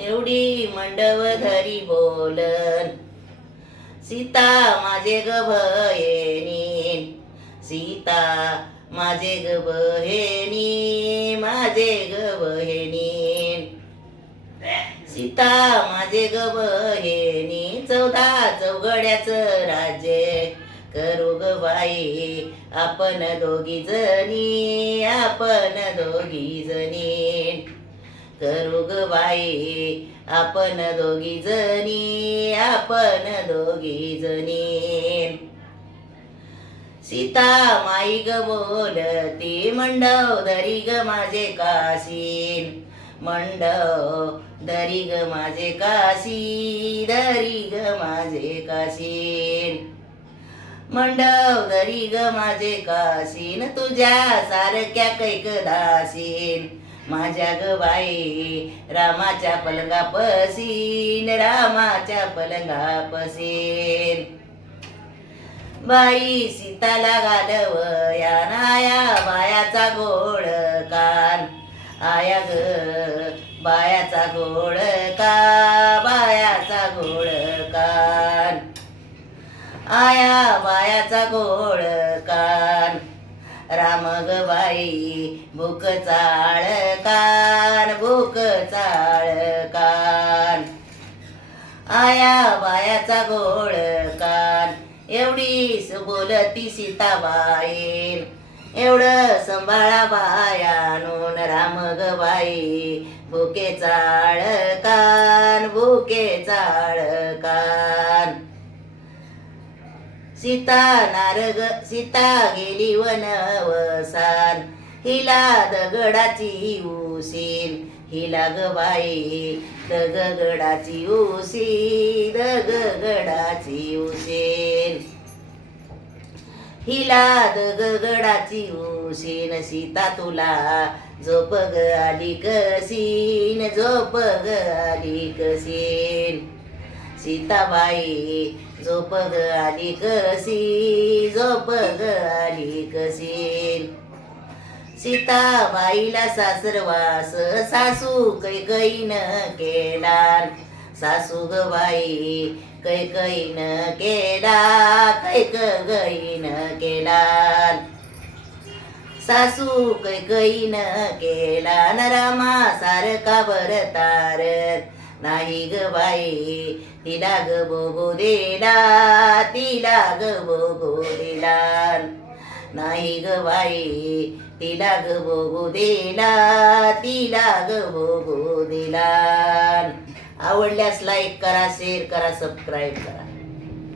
एवढी मंडव धरी बोलन. सीता माझे ग बहिणी सीता माझे ग बहिणी माझे ग बहिणी सीता माझे ग बहिणी चौदा चौघड्याच राजे करू ग बाई आपण दोघी जणी आपण दोघी जणी. करू ग बाई आपण दोघी जणी आपण दोघी जणी. सीता माई ग बोलती मंडव दरी ग माझे कासीन मंडव दरी ग माझे काशी दरी ग माझे कासीन मंडव दरी ग माझे कासीन तुझ्या सारख्या कैक दासीन माझ्या ग बाई रामाच्या पलंगा पसीन रामाच्या पलंगा पसीन बाई सीताला घालव या नाया बायाचा गोळ कान. आया ग बायाचा गोळ का बायाचा गोळ कान. आया बायाचा गोळ कान. राम गबाई भूक चाळ कान भूक चाळ कान. आया बायाचा गोळ कान एवढी बोलती सीताबाई. एवढं सांभाळा बायानून राम गबाई भुके चाळ कान भुके चाळ कान. सीता नारग सीता गेली वनवसान हिला दगडाची उसीन हिला ग दगडाची उसी दगडाची उसीन हिला दगडाची उसीन सीता तुला झोप ग आली कसीन झोप ग आली कसीन सीताबाई झोप ग आली कसी झोप ग आली कसी सीताबाईला सासरवास सासू कैकईन केला सासू ग बाई कैकईन केला कैक गईन केला सासू कैकईन केला न रामा सारखा बरतार नाही ग बाई तिला ग बोगो दिला तिला ग बोगो दिला नाही ग बाई तिला ग बोगो दिला तिला ग बोगो दिला आवडल्यास लाईक करा शेअर करा सबस्क्राईब करा.